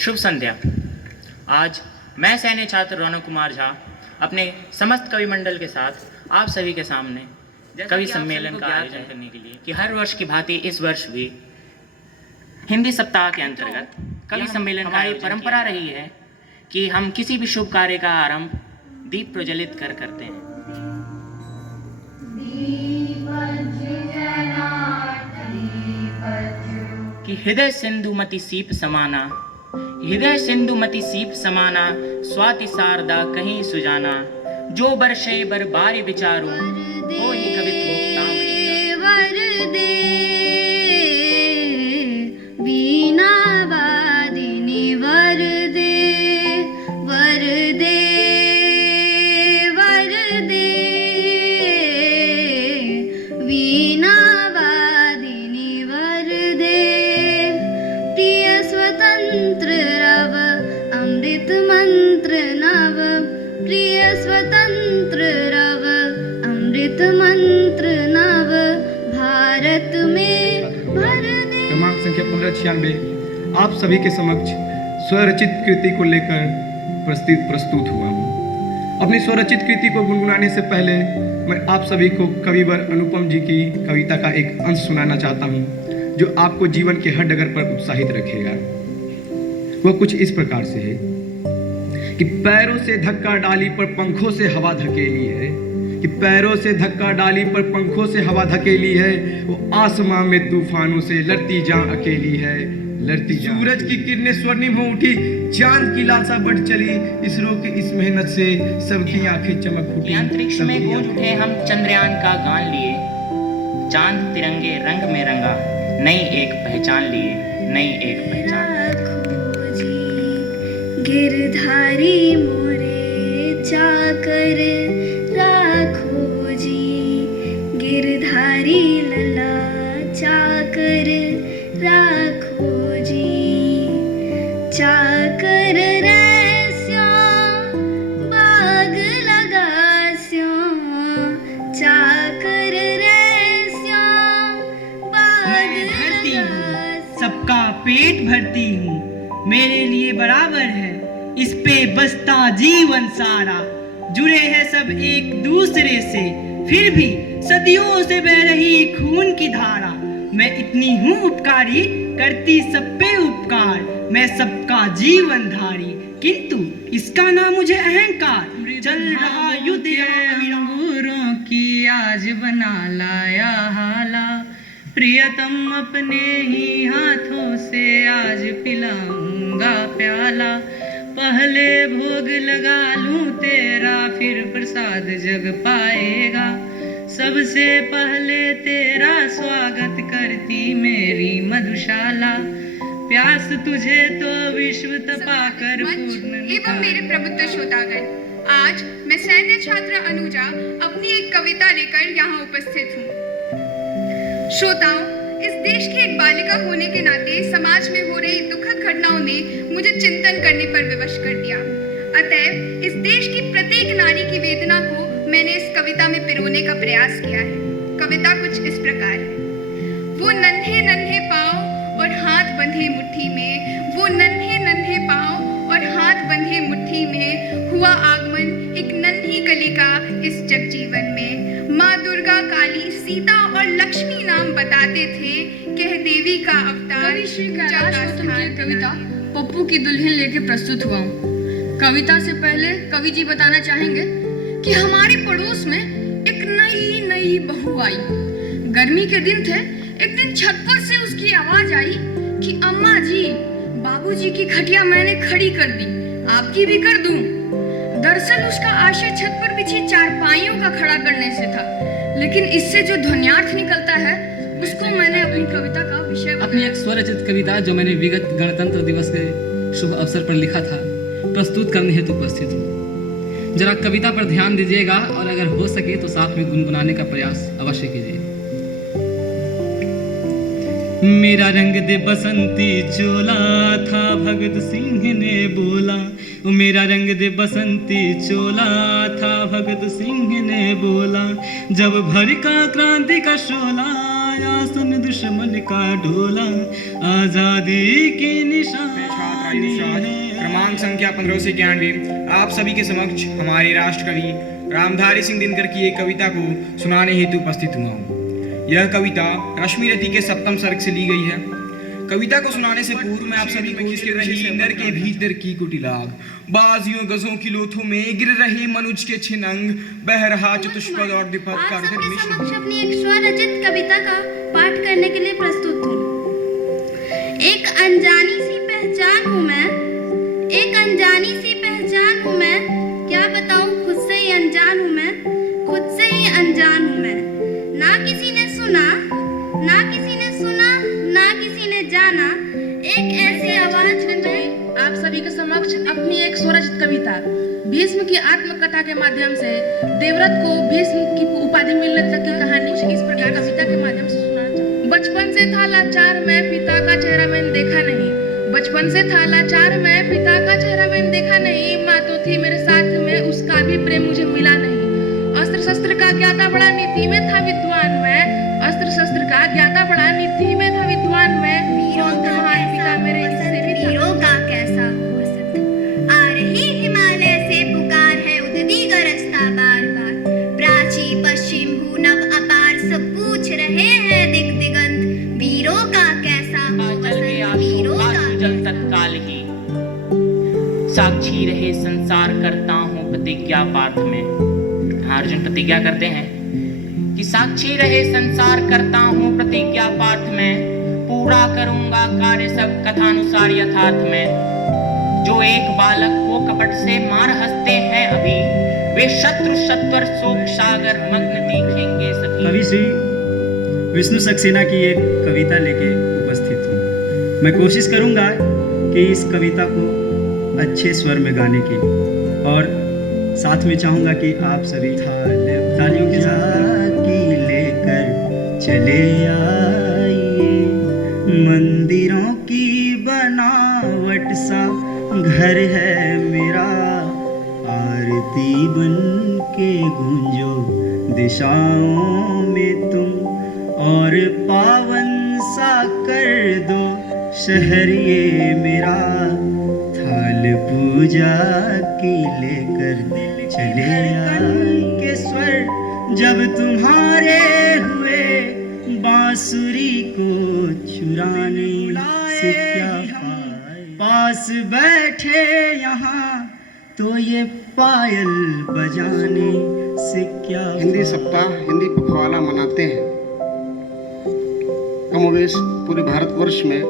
शुभ संध्या। आज मैं सैन्य छात्र रौनक कुमार झा अपने समस्त कवि मंडल के साथ आप सभी के सामने कवि सम्मेलन का आयोजन करने के लिए कि हर वर्ष की भांति इस वर्ष भी हिंदी सप्ताह के अंतर्गत कवि सम्मेलन हमारी परंपरा रही है कि हम किसी भी शुभ कार्य का आरंभ दीप प्रज्वलित कर करते हैं। कि हृदय सिंधुमति सीप समाना, हृदय सिंधुमति सीप समाना, स्वाति शारदा कहीं सुजाना, जो बरसे बर बारी विचारूं, हो ही कवित्व वरदे वीणा वादिनी वरदे वरदे वरदे वीणा वादिनी वरदे प्रिय स्वतंत्र रव अमृत मंत्र नव, प्रिय स्वतंत्र रव अमृत मंत्र नव, भारत में भर दे। क्रमांक संख्या 1596 आप सभी के समक्ष स्वरचित कृति को लेकर प्रस्तुत हुआ हूँ। अपनी स्वरचित कृति को गुनगुनाने से पहले मैं आप सभी को कविवर अनुपम जी की कविता का एक अंश सुनाना चाहता हूँ, जो आपको जीवन के हर डगर पर उत्साहित रखेगा। वह कुछ इस प्रकार से है कि पैरों से धक्का डाली पर पंखों से हवा धकेली है, कि पैरों से धक्का डाली पर पंखों से हवा धकेली है, वो आसमां में तूफानों से लड़ती जां अकेली है, लड़ती जां। सूरज की किरणें स्वर्णिम हो उठी, चांद की लालसा बढ़ चली, इसरो की इस मेहनत से सबकी आंखें चमक उठी। अंतरिक्ष में गूंज उठे हम चंद्रयान का गान लिए, चांद तिरंगे रंग में रंगा, नई एक पहचान लिए, नई एक पहचान। गिरधारी मोरे चाकर राखो जी, गिरधारी लला चाकर राखो जी, चाकर रैस्यों बाग लगास्यों, चाकर रैस्यों बाग लगास्यों। सबका पेट भरती हूँ, मेरे लिए बराबर है इस पे बसता जीवन सारा, जुड़े हैं सब एक दूसरे से, फिर भी सदियों से बह रही खून की धारा। मैं इतनी हूँ उपकारी, करती सब पे उपकार, मैं सबका जीवन धारी, किंतु इसका ना मुझे अहंकार। चल रहा युद्ध अंगूरों की आज बना लाया हाला, प्रियतम अपने ही हाथों से आज पिलाऊंगा प्याला, पहले भोग लगा लूं तेरा फिर प्रसाद जग पाएगा, सबसे पहले तेरा स्वागत करती मेरी मधुशाला, प्यास तुझे तो विश्व तपा कर पूर्ण। एवं मेरे प्रबुद्ध श्रोतागण, आज मैं सैन्य छात्र अनुजा अपनी एक कविता लेकर यहाँ उपस्थित हूँ। श्रोताओं, इस देश की एक बालिका होने के नाते समाज में हो रही दुखद घटनाओं ने मुझे चिंतन करने पर विवश कर दिया। अतएव इस देश की प्रत्येक नारी की वेदना को मैंने इस कविता में पिरोने का प्रयास किया है। कविता कुछ इस प्रकार है। वो नन्हे नन्हे पाँव और हाथ बंधे मुट्ठी में, वो नन्हे नन्हे पाँव और हाथ बंधे मुट्ठी में, हुआ आगमन एक नन्ही कली का इस जगजीवन में। माँ दुर्गा, काली, सीता और लक्ष्मी नाम बताते थे, कह देवी का अवतार। कवि श्री कैलाश गौतम की कविता पप्पू की दुल्हन लेके प्रस्तुत हुआ हूँ। कविता से पहले कवि जी बताना चाहेंगे कि हमारे पड़ोस में एक नई नई बहू आई। गर्मी के दिन थे, एक दिन छत पर से उसकी आवाज आई कि अम्मा जी, बाबूजी की खटिया मैंने खड़ी कर दी, आपकी भी कर दूं। दरअसल उसका आशय छत पर बिछी चारपाइयों का खड़ा करने से था, लेकिन इससे जो ध्वन्यार्थ निकलता है उसको मैंने अपनी कविता का विषय अपनी एक स्वरचित कविता जो मैंने विगत गणतंत्र दिवस के शुभ अवसर पर लिखा था, प्रस्तुत करने हेतु उपस्थित हूँ। जरा कविता पर ध्यान दीजिएगा और अगर हो सके तो साथ में गुनगुनाने का प्रयास अवश्य कीजिए। मेरा रंग दे बसंती चोला था भगत सिंह ने बोला, मेरा रंग दे बसंती चोला था भगत सिंह ने बोला, जब भड़का क्रांति का शोला बजाया सन दुश्मन का ढोला, आजादी की निशानी है। क्रमांक संख्या 1591 आप सभी के समक्ष हमारे राष्ट्र कवि रामधारी सिंह दिनकर की एक कविता को सुनाने हेतु उपस्थित हुआ हूँ। यह कविता रश्मि रति के सप्तम सर्ग से ली गई है। कविता को सुनाने से पूर्व मैं आप सभी को इसके नर के भीतर की कुटिलाग, बाजियों गजों की लोथों में गिर रहे मनुज के छिन अंग, बह रहा चतुष्पद और द्विपद का आप सबके समक्ष अपनी एक स्वरचित कविता का पाठ करने के लिए प्रस्तुत हूँ। एक अनजानी सी पहचान हूँ मैं, एक अनजानी सी पहचान हूँ मैं, क्या बताऊँ खुद से ही अनजान हूँ मैं, खुद से ही अनजान हूँ मैं। ना किसी ने सुना, ना किसी ने सुना, ना किसी ने जाना, एक ऐसी आवाज में आप सभी के समक्ष अपनी एक स्वरचित कविता भीष्म की आत्मकथा के माध्यम से देवव्रत को भीष्म की उपाधि मिलने तक की कहानी इस प्रकार कविता के माध्यम से सुनाना चाहूँ। बचपन से था लाचार मैं, पिता का चेहरा मैंने देखा नहीं। बचपन से था लाचार मैं, पिता का चेहरा मैंने देखा नहीं। माँ तो थी मेरे साथ में, उसका भी प्रेम मुझे मिला नहीं। अस्त्र शस्त्र का ज्ञाता बड़ा नीति में था विद्वान मैं, अस्त्र शस्त्र का ज्ञाता बड़ा नीति में था विद्वान मैं। महान पिता मेरे इससे भी वीरों का कैसा हो सकता, आ रही हिमालय से पुकार है उदती गरजता बार बार। प्राची पश्चिम भूनव अपार सब पूछ रहे हैं दिग दिगंत, वीरों का कैसा हो वसंत, वीरों का जल तत्काल ही साक्षी रहे संसार करता हूँ प्रतिज्ञा पाठ में। अर्जुन प्रतिज्ञा करते हैं कि साक्षी रहे संसार करता हूँ प्रतिज्ञा पाठ में, पूरा करूंगा कार्य सब कथानुसार यथार्थ में। जो एक बालक को कपट से मार हंसते हैं अभी, वे शत्रु सत्वर शोक सागर मग्न दिखेंगे सभी। कवि श्री विष्णु सक्सेना की एक कविता लेके उपस्थित हूँ। मैं कोशिश करूँगा कि इस कविता को अच्छे स्वर में गाने की, और साथ में चाहूँगा कि आप सभी तालियों के साथ लेकर चले आइए। मंदिरों की बनावट सा घर है मेरा, आरती बन के गूंजो दिशाओं में तुम, और पावन सा कर दो शहर ये मेरा। थाल पूजा की लेकर चले आएंगे स्वर, जब तुम्हारे हुए बांसुरी को चुराने से क्या फायदा। पास बैठे यहाँ तो ये पायल बजाने से क्या। हिंदी सप्ताह, हिंदी पखवाड़ा मनाते हैं। कमोवेश पूरे भारतवर्ष में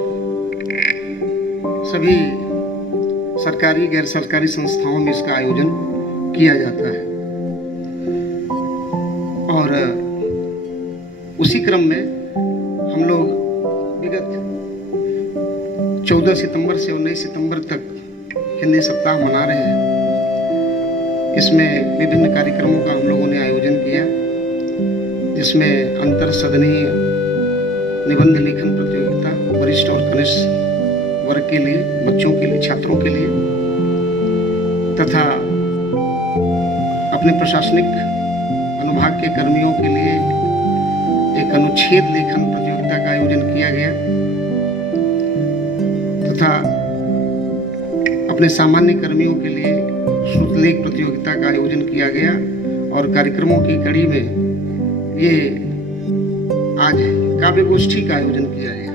सभी सरकारी गैर सरकारी संस्थाओं में इसका आयोजन किया जाता है, और उसी क्रम में हम लोग विगत 14 सितंबर से 19 सितंबर तक हिंदी सप्ताह मना रहे हैं। इसमें विभिन्न कार्यक्रमों का हम लोगों ने आयोजन किया, जिसमें अंतर सदनीय निबंध लेखन प्रतियोगिता वरिष्ठ और कनिष्ठ वर्ग के लिए, बच्चों के लिए, छात्रों के लिए, तथा अपने प्रशासनिक अनुभाग के कर्मियों के लिए एक अनुच्छेद लेखन प्रतियोगिता का आयोजन किया गया, तथा अपने सामान्य कर्मियों के लिए श्रुतलेख प्रतियोगिता का आयोजन किया गया। और कार्यक्रमों की कड़ी में ये आज काव्य गोष्ठी का आयोजन किया गया।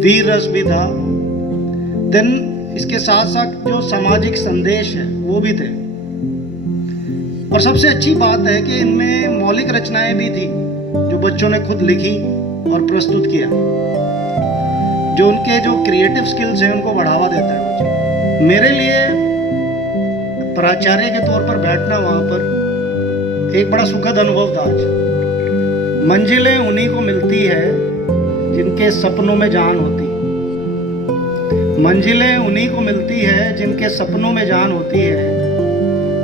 वीर रस भी था, देन इसके साथ साथ जो सामाजिक संदेश है वो भी थे, और सबसे अच्छी बात है कि इनमें मौलिक रचनाएं भी थी जो बच्चों ने खुद लिखी और प्रस्तुत किया, जो उनके जो क्रिएटिव स्किल्स हैं उनको बढ़ावा देता है बच्चे। मेरे लिए प्राचार्य के तौर पर बैठना वहाँ पर एक बड़ा सुखद अनुभव था। आज मंजिलें उन्हीं को मिलती है जिनके सपनों में जान होती, मंजिलें उन्हीं को मिलती है जिनके सपनों में जान होती है।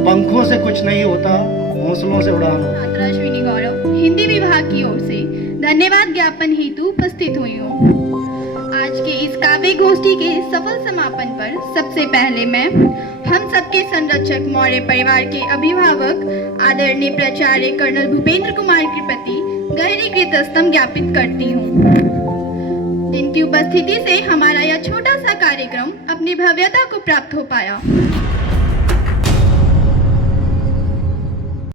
पंखों से कुछ नहीं होता, हौसलों से उड़ान होती। छात्रा अश्विनी गौरव हिंदी विभाग की ओर से धन्यवाद ज्ञापन हेतु उपस्थित हुई हूँ। आज के इस काव्य गोष्ठी के सफल समापन पर सबसे पहले मैं हम सबके संरक्षक मौर्य परिवार के अभिभावक आदरणीय प्राचार्य कर्नल भूपेंद्र कुमार के प्रति गहरी कृतज्ञता ज्ञापित करती हूँ। इनकी उपस्थिति से हमारा यह छोटा सा कार्यक्रम अपनी भव्यता को प्राप्त हो पाया।